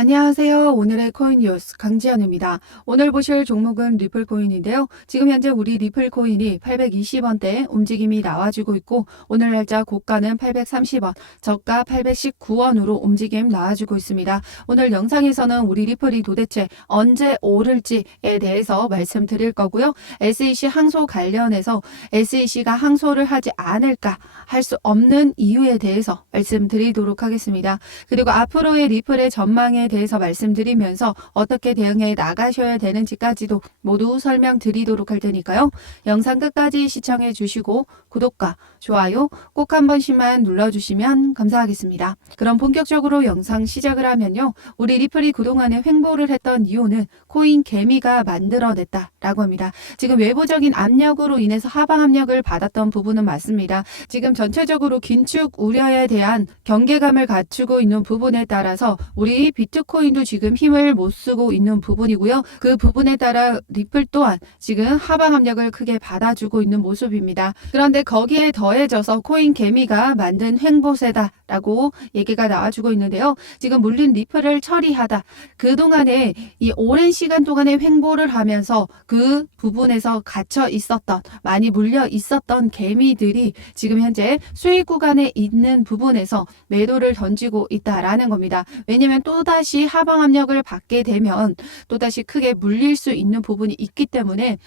안녕하세요. 오늘의 코인 뉴스 강지연입니다. 오늘 보실 종목은 리플 코인인데요. 지금 현재 우리 리플 코인이 820원대에 움직임이 나와주고 있고 오늘 날짜 고가는 830원, 저가 819원으로 움직임 나와주고 있습니다. 오늘 영상에서는 우리 리플이 도대체 언제 오를지에 대해서 말씀드릴 거고요. SEC 항소 관련해서 SEC가 항소를 하지 않을까 할 수 없는 이유에 대해서 말씀드리도록 하겠습니다. 그리고 앞으로의 리플의 전망에 대해서 말씀드리면서 어떻게 대응해 나가셔야 되는지까지도 모두 설명드리도록 할 테니까요. 영상 끝까지 시청해 주시고 구독과 좋아요 꼭 한 번씩만 눌러주시면 감사하겠습니다. 그럼 본격적으로 영상 시작을 하면요. 우리 리플이 그동안에 횡보를 했던 이유는 코인 개미가 만들어냈다라고 합니다. 지금 외부적인 압력으로 인해서 하방 압력을 받았던 부분은 맞습니다. 지금 전체적으로 긴축 우려에 대한 경계감을 갖추고 있는 부분에 따라서 우리 비트코인도 지금 힘을 못 쓰고 있는 부분이고요. 그 부분에 따라 리플 또한 지금 하방 압력을 크게 받아주고 있는 모습입니다. 그런데 거기에 더해져서 코인 개미가 만든 횡보세다라고 얘기가 나와주고 있는데요. 지금 물린 리플을 처리하다. 그동안에 이 오랜 시간 동안에 횡보를 하면서 그 부분에서 갇혀 있었던 많이 물려 있었던 개미들이 지금 현재 수익 구간에 있는 부분에서 매도를 던지고 있다라는 겁니다. 왜냐하면 또다시 하방 압력을 받게 되면 또다시 크게 물릴 수 있는 부분이 있기 때문에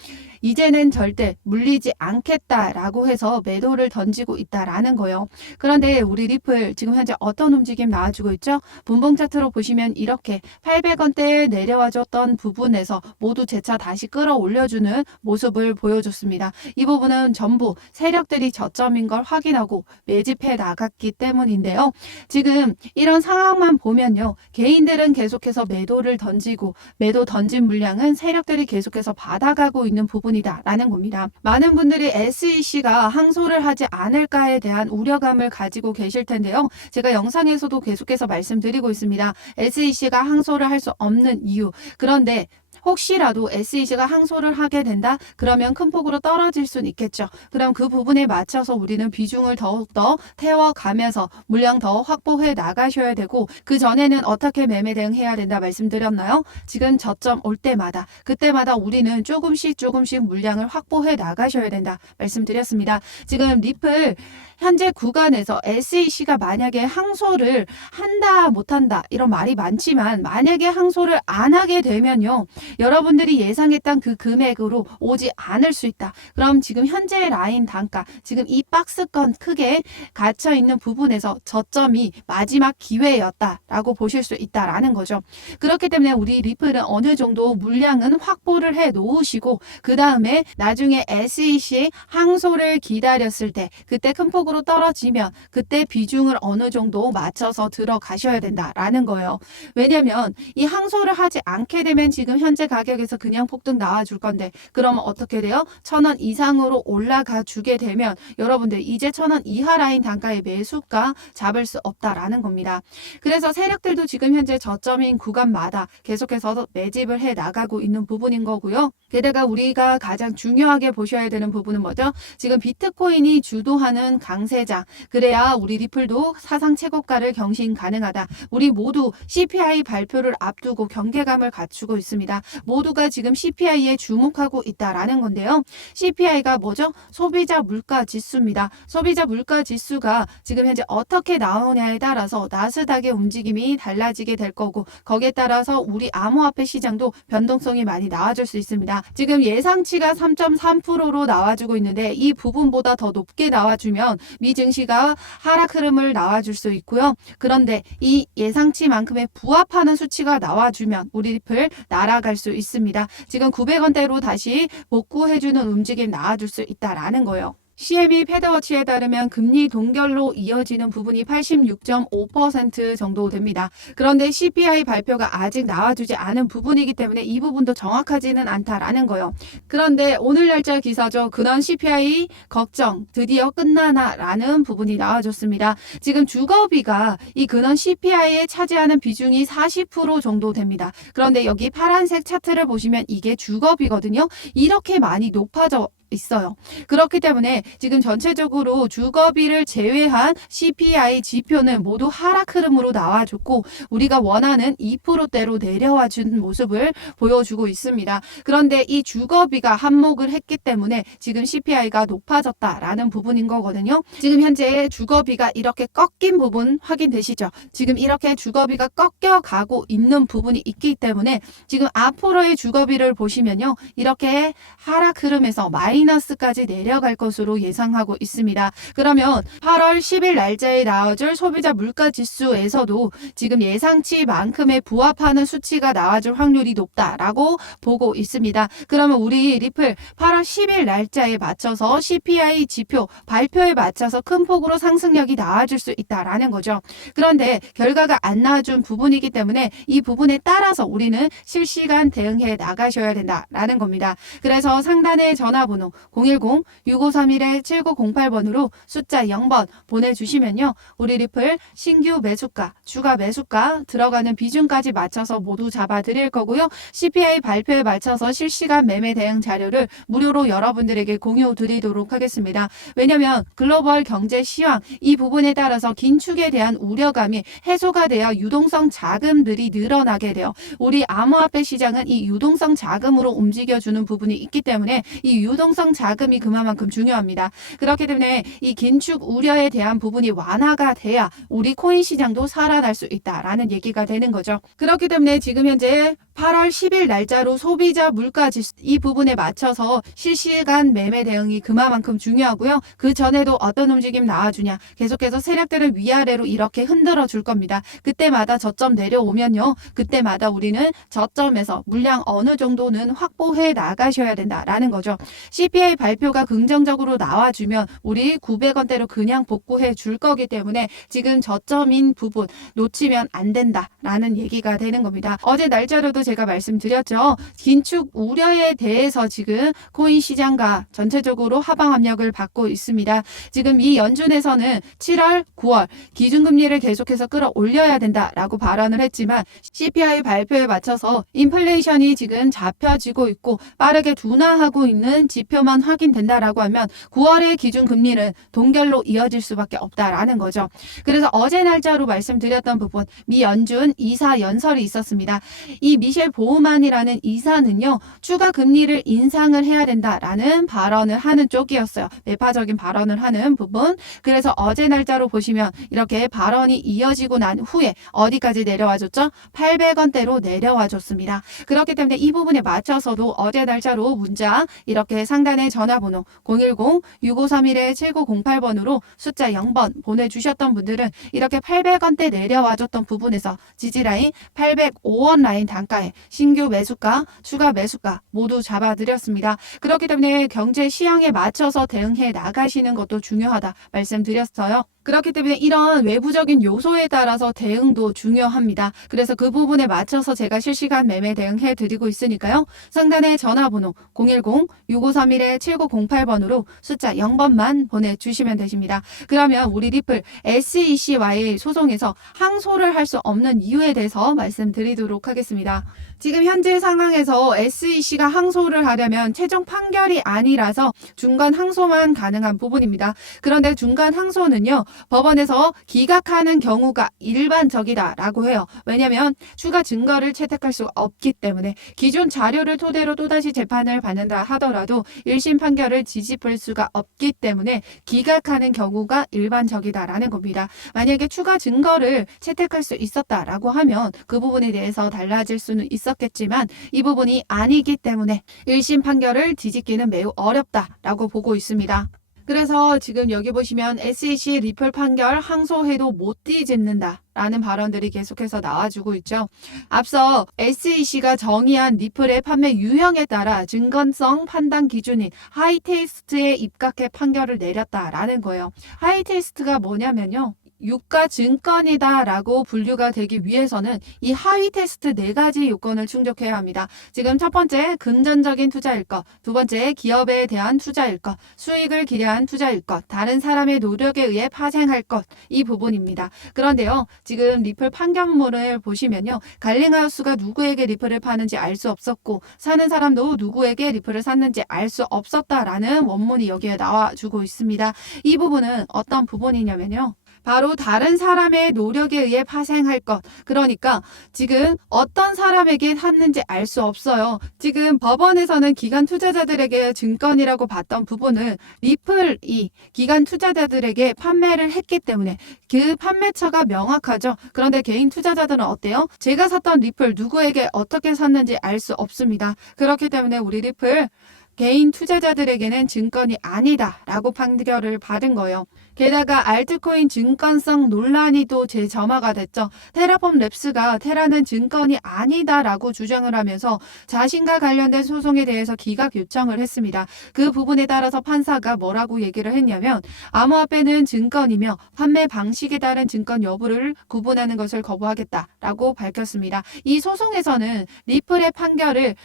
이제는 절대 물리지 않겠다라고 해서 매도를 던지고 있다라는 거예요. 그런데 우리 리플 지금 현재 어떤 움직임 나와주고 있죠? 분봉 차트로 보시면 이렇게 800원대에 내려와줬던 부분에서 모두 재차 다시 끌어올려주는 모습을 보여줬습니다. 이 부분은 전부 세력들이 저점인 걸 확인하고 매집해 나갔기 때문인데요. 지금 이런 상황만 보면요. 개인들은 계속해서 매도를 던지고 매도 던진 물량은 세력들이 계속해서 받아가고 있는 부분이다라는 겁니다. 많은 분들이 SEC가 항소를 하지 않을까에 대한 우려감을 가지고 계실 텐데요. 제가 영상에서도 계속해서 말씀드리고 있습니다. SEC가 항소를 할 수 없는 이유. 그런데 혹시라도 SEC가 항소를 하게 된다? 그러면 큰 폭으로 떨어질 수는 있겠죠. 그럼 그 부분에 맞춰서 우리는 비중을 더욱더 태워가면서 물량 더 확보해 나가셔야 되고 그 전에는 어떻게 매매 대응해야 된다 말씀드렸나요? 지금 저점 올 때마다 그때마다 우리는 조금씩 물량을 확보해 나가셔야 된다 말씀드렸습니다. 지금 리플 현재 구간에서 SEC가 만약에 항소를 한다 못한다 이런 말이 많지만 만약에 항소를 안 하게 되면요. 여러분들이 예상했던 그 금액으로 오지 않을 수 있다. 그럼 지금 현재 라인 단가, 지금 이 박스권 크게 갇혀 있는 부분에서 저점이 마지막 기회였다라고 보실 수 있다라는 거죠. 그렇기 때문에 우리 리플은 어느 정도 물량은 확보를 해 놓으시고 그 다음에 나중에 SEC 항소를 기다렸을 때 그때 큰 폭으로 떨어지면 그때 비중을 어느 정도 맞춰서 들어가셔야 된다라는 거예요. 왜냐면 이 항소를 하지 않게 되면 지금 현재 가격에서 그냥 폭등 나와줄 건데 그러면 어떻게 돼요? 1,000원 이상으로 올라가 주게 되면 여러분들 이제 1,000원 이하 라인 단가의 매수가 잡을 수 없다라는 겁니다. 그래서 세력들도 지금 현재 저점인 구간마다 계속해서 매집을 해 나가고 있는 부분인 거고요. 게다가 우리가 가장 중요하게 보셔야 되는 부분은 뭐죠? 지금 비트코인이 주도하는 강세장 그래야 우리 리플도 사상 최고가를 경신 가능하다. 우리 모두 CPI 발표를 앞두고 경계감을 갖추고 있습니다. 모두가 지금 CPI에 주목하고 있다라는 건데요. CPI가 뭐죠? 소비자 물가 지수입니다. 소비자 물가 지수가 지금 현재 어떻게 나오냐에 따라서 나스닥의 움직임이 달라지게 될 거고 거기에 따라서 우리 암호화폐 시장도 변동성이 많이 나와줄 수 있습니다. 지금 예상치가 3.3%로 나와주고 있는데 이 부분보다 더 높게 나와주면 미 증시가 하락 흐름을 나와줄 수 있고요. 그런데 이 예상치만큼의 부합하는 수치가 나와주면 우리 리플 날아갈 수 있습니다. 지금 900원대로 다시 복구해주는 움직임 나와줄 수 있다라는 거예요. CME 패드워치에 따르면 금리 동결로 이어지는 부분이 86.5% 정도 됩니다. 그런데 CPI 발표가 아직 나와주지 않은 부분이기 때문에 이 부분도 정확하지는 않다라는 거예요. 그런데 오늘 날짜 기사죠. 근원 CPI 걱정 드디어 끝나나라는 부분이 나와줬습니다. 지금 주거비가 이 근원 CPI에 차지하는 비중이 40% 정도 됩니다. 그런데 여기 파란색 차트를 보시면 이게 주거비거든요. 이렇게 많이 높아져 있어요. 그렇기 때문에 지금 전체적으로 주거비를 제외한 CPI 지표는 모두 하락 흐름으로 나와줬고 우리가 원하는 2%대로 내려와 준 모습을 보여주고 있습니다. 그런데 이 주거비가 한몫을 했기 때문에 지금 CPI가 높아졌다라는 부분인 거거든요. 지금 현재 주거비가 이렇게 꺾인 부분 확인되시죠? 지금 이렇게 주거비가 꺾여가고 있는 부분이 있기 때문에 지금 앞으로의 주거비를 보시면요. 이렇게 하락 흐름에서 마이너스까지 내려갈 것으로 예상하고 있습니다. 그러면 8월 10일 날짜에 나와줄 소비자 물가지수에서도 지금 예상치만큼의 부합하는 수치가 나와줄 확률이 높다라고 보고 있습니다. 그러면 우리 리플 8월 10일 날짜에 맞춰서 CPI 지표 발표에 맞춰서 큰 폭으로 상승력이 나와줄 수 있다라는 거죠. 그런데 결과가 안 나와준 부분이기 때문에 이 부분에 따라서 우리는 실시간 대응해 나가셔야 된다라는 겁니다. 그래서 상단의 전화번호 010-6531-7908번으로 숫자 0번 보내주시면요. 우리 리플 신규 매수가, 추가 매수가 들어가는 비중까지 맞춰서 모두 잡아드릴 거고요. CPI 발표에 맞춰서 실시간 매매 대응 자료를 무료로 여러분들에게 공유 드리도록 하겠습니다. 왜냐하면 글로벌 경제 시황 이 부분에 따라서 긴축에 대한 우려감이 해소가 되어 유동성 자금들이 늘어나게 돼요. 우리 암호화폐 시장은 이 유동성 자금으로 움직여주는 부분이 있기 때문에 이 유동성 자금이 그만큼 중요합니다. 그렇기 때문에 이 긴축 우려에 대한 부분이 완화가 돼야 우리 코인 시장도 살아날 수 있다라는 얘기가 되는 거죠. 그렇기 때문에 지금 현재 8월 10일 날짜로 소비자 물가지수 이 부분에 맞춰서 실시간 매매 대응이 그만큼 중요하고요. 그 전에도 어떤 움직임 나와주냐 계속해서 세력들을 위아래로 이렇게 흔들어 줄 겁니다. 그때마다 저점 내려오면요. 그때마다 우리는 저점에서 물량 어느 정도는 확보해 나가셔야 된다라는 거죠. CPI 발표가 긍정적으로 나와주면 우리 900원대로 그냥 복구해 줄 거기 때문에 지금 저점인 부분 놓치면 안 된다라는 얘기가 되는 겁니다. 어제 날짜로도 제가 말씀드렸죠. 긴축 우려에 대해서 지금 코인 시장과 전체적으로 하방 압력을 받고 있습니다. 지금 이 연준에서는 7월, 9월 기준금리를 계속해서 끌어올려야 된다라고 발언을 했지만 CPI 발표에 맞춰서 인플레이션이 지금 잡혀지고 있고 빠르게 둔화하고 있는 지표만 확인된다라고 하면 9월의 기준금리는 동결로 이어질 수밖에 없다라는 거죠. 그래서 어제 날짜로 말씀드렸던 부분 미 연준 이사 연설이 있었습니다. 이 미셸 보우만이라는 이사는요. 추가 금리를 인상을 해야 된다라는 발언을 하는 쪽이었어요. 매파적인 발언을 하는 부분. 그래서 어제 날짜로 보시면 이렇게 발언이 이어지고 난 후에 어디까지 내려와 줬죠? 800원대로 내려와 줬습니다. 그렇기 때문에 이 부분에 맞춰서도 어제 날짜로 문자 이렇게 상단의 전화번호 010-6531-7908번으로 숫자 0번 보내주셨던 분들은 이렇게 800원대 내려와 줬던 부분에서 지지라인 805원 라인 단가에 신규 매수가, 추가 매수가 모두 잡아드렸습니다. 그렇기 때문에 경제 시황에 맞춰서 대응해 나가시는 것도 중요하다 말씀드렸어요. 그렇기 때문에 이런 외부적인 요소에 따라서 대응도 중요합니다. 그래서 그 부분에 맞춰서 제가 실시간 매매 대응해 드리고 있으니까요. 상단의 전화번호 010-6531-7908번으로 숫자 0번만 보내주시면 되십니다. 그러면 우리 리플 SEC와의 소송에서 항소를 할 수 없는 이유에 대해서 말씀드리도록 하겠습니다. 지금 현재 상황에서 SEC가 항소를 하려면 최종 판결이 아니라서 중간 항소만 가능한 부분입니다. 그런데 중간 항소는요. 법원에서 기각하는 경우가 일반적이다라고 해요. 왜냐하면 추가 증거를 채택할 수 없기 때문에 기존 자료를 토대로 또다시 재판을 받는다 하더라도 1심 판결을 뒤집을 수가 없기 때문에 기각하는 경우가 일반적이다라는 겁니다. 만약에 추가 증거를 채택할 수 있었다라고 하면 그 부분에 대해서 달라질 수는 있었겠지만 이 부분이 아니기 때문에 1심 판결을 뒤집기는 매우 어렵다라고 보고 있습니다. 그래서 지금 여기 보시면 SEC 리플 판결 항소해도 못 뒤집는다 라는 발언들이 계속해서 나와주고 있죠. 앞서 SEC가 정의한 리플의 판매 유형에 따라 증권성 판단 기준인 하이테이스트에 입각해 판결을 내렸다라는 거예요. 하이테이스트가 뭐냐면요. 유가 증권이다라고 분류가 되기 위해서는 이 하위 테스트 4가지 요건을 충족해야 합니다. 지금 첫 번째, 금전적인 투자일 것, 두 번째, 기업에 대한 투자일 것, 수익을 기대한 투자일 것, 다른 사람의 노력에 의해 파생할 것, 이 부분입니다. 그런데요, 지금 리플 판결문을 보시면요, 갈링하우스가 누구에게 리플을 파는지 알 수 없었고, 사는 사람도 누구에게 리플을 샀는지 알 수 없었다라는 원문이 여기에 나와주고 있습니다. 이 부분은 어떤 부분이냐면요, 바로 다른 사람의 노력에 의해 파생할 것. 그러니까 지금 어떤 사람에게 샀는지 알 수 없어요. 지금 법원에서는 기관 투자자들에게 증권이라고 봤던 부분은 리플이 기관 투자자들에게 판매를 했기 때문에 그 판매처가 명확하죠. 그런데 개인 투자자들은 어때요? 제가 샀던 리플 누구에게 어떻게 샀는지 알 수 없습니다. 그렇기 때문에 우리 리플 개인 투자자들에게는 증권이 아니다라고 판결을 받은 거예요. 게다가 알트코인 증권성 논란이 또 재점화가 됐죠. 테라폼 랩스가 테라는 증권이 아니다라고 주장을 하면서 자신과 관련된 소송에 대해서 기각 요청을 했습니다. 그 부분에 따라서 판사가 뭐라고 얘기를 했냐면, 암호화폐는 증권이며 판매 방식에 따른 증권 여부를 구분하는 것을 거부하겠다라고 밝혔습니다. 이 소송에서는 리플의 판결을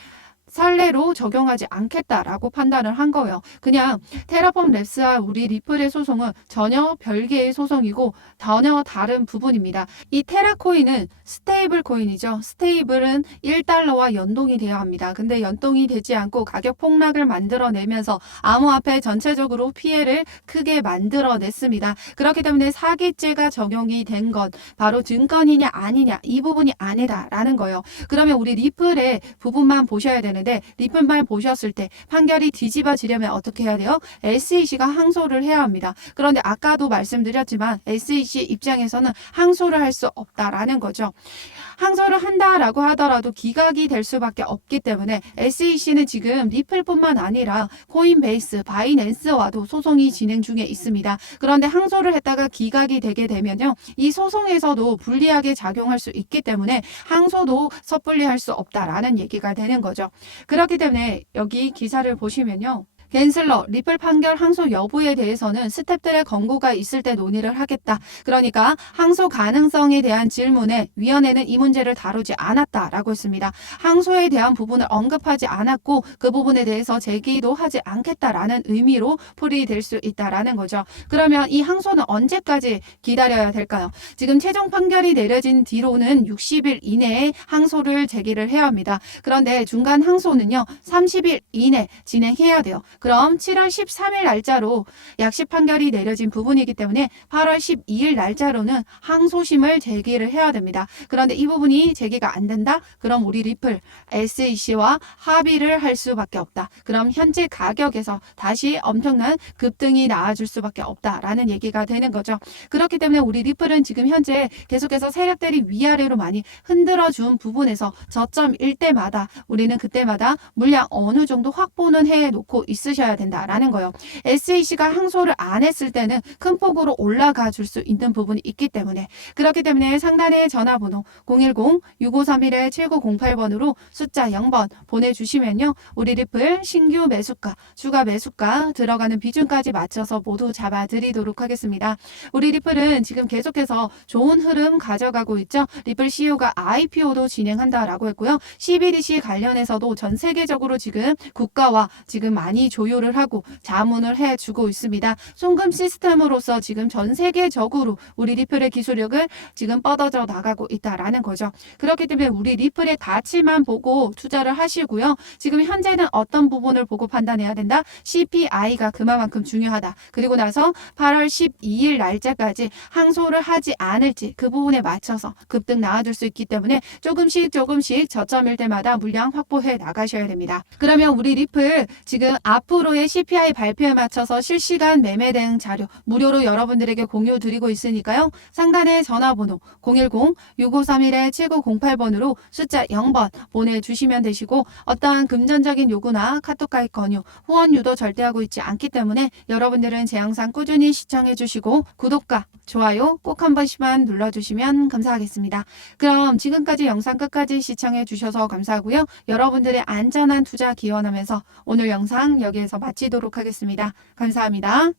선례로 적용하지 않겠다라고 판단을 한 거예요. 그냥 테라폼 랩스와 우리 리플의 소송은 전혀 별개의 소송이고 전혀 다른 부분입니다. 이 테라코인은 스테이블 코인이죠. 스테이블은 1달러와 연동이 되어야 합니다. 근데 연동이 되지 않고 가격 폭락을 만들어내면서 암호화폐 전체적으로 피해를 크게 만들어냈습니다. 그렇기 때문에 사기죄가 적용이 된 것, 바로 증권이냐 아니냐 이 부분이 아니다라는 거예요. 그러면 우리 리플의 부분만 보셔야 되는데, 리플만 보셨을 때 판결이 뒤집어지려면 어떻게 해야 돼요? SEC가 항소를 해야 합니다. 그런데 아까도 말씀드렸지만 SEC 입장에서는 항소를 할 수 없다라는 거죠. 항소를 한다라고 하더라도 기각이 될 수밖에 없기 때문에 SEC는 지금 리플뿐만 아니라 코인베이스, 바이낸스와도 소송이 진행 중에 있습니다. 그런데 항소를 했다가 기각이 되게 되면요, 이 소송에서도 불리하게 작용할 수 있기 때문에 항소도 섣불리 할 수 없다라는 얘기가 되는 거죠. 그렇기 때문에 여기 기사를 보시면요, 갠슬러, 리플 판결 항소 여부에 대해서는 스탭들의 권고가 있을 때 논의를 하겠다. 그러니까 항소 가능성에 대한 질문에 위원회는 이 문제를 다루지 않았다라고 했습니다. 항소에 대한 부분을 언급하지 않았고 그 부분에 대해서 제기도 하지 않겠다라는 의미로 풀이될 수 있다라는 거죠. 그러면 이 항소는 언제까지 기다려야 될까요? 지금 최종 판결이 내려진 뒤로는 60일 이내에 항소를 제기를 해야 합니다. 그런데 중간 항소는요, 30일 이내 진행해야 돼요. 그럼 7월 13일 날짜로 약식 판결이 내려진 부분이기 때문에 8월 12일 날짜로는 항소심을 제기를 해야 됩니다. 그런데 이 부분이 제기가 안 된다? 그럼 우리 리플, SEC와 합의를 할 수밖에 없다. 그럼 현재 가격에서 다시 엄청난 급등이 나와줄 수밖에 없다라는 얘기가 되는 거죠. 그렇기 때문에 우리 리플은 지금 현재 계속해서 세력들이 위아래로 많이 흔들어준 부분에서 저점일 때마다 우리는 그때마다 물량 어느 정도 확보는 해놓고 있으셔야 된다라는 거예요. SEC가 항소를 안 했을 때는 큰 폭으로 올라가 줄 수 있는 부분이 있기 때문에, 그렇기 때문에 상단의 전화번호 010-6531-7908번으로 숫자 0번 보내주시면요, 우리 리플 신규 매수가, 추가 매수가 들어가는 비중까지 맞춰서 모두 잡아드리도록 하겠습니다. 우리 리플은 지금 계속해서 좋은 흐름 가져가고 있죠. 리플 CEO가 IPO도 진행한다라고 했고요. CBDC 관련해서도 전 세계적으로 지금 국가와 지금 많이 조율을 하고 자문을 해주고 있습니다. 송금 시스템으로서 지금 전 세계적으로 우리 리플의 기술력을 지금 뻗어져 나가고 있다라는 거죠. 그렇기 때문에 우리 리플의 가치만 보고 투자를 하시고요. 지금 현재는 어떤 부분을 보고 판단해야 된다? CPI가 그만큼 중요하다. 그리고 나서 8월 12일 날짜까지 항소를 하지 않을지 그 부분에 맞춰서 급등 나와줄 수 있기 때문에 조금씩 저점일 때마다 물량 확보해 나가셔야 됩니다. 그러면 우리 리플 지금 앞으로의 CPI 발표에 맞춰서 실시간 매매 대응 자료 무료로 여러분들에게 공유 드리고 있으니까요. 상단의 전화번호 010-6531-7908번으로 숫자 0번 보내주시면 되시고, 어떠한 금전적인 요구나 카톡 가입 권유, 후원 유도 절대 하고 있지 않기 때문에 여러분들은 제 영상 꾸준히 시청해 주시고 구독과 좋아요 꼭 한 번씩만 눌러주시면 감사하겠습니다. 그럼 지금까지 영상 끝까지 시청해 주셔서 감사하고요. 여러분들의 안전한 투자 기원하면서 오늘 영상 여기에서 마치도록 하겠습니다. 감사합니다.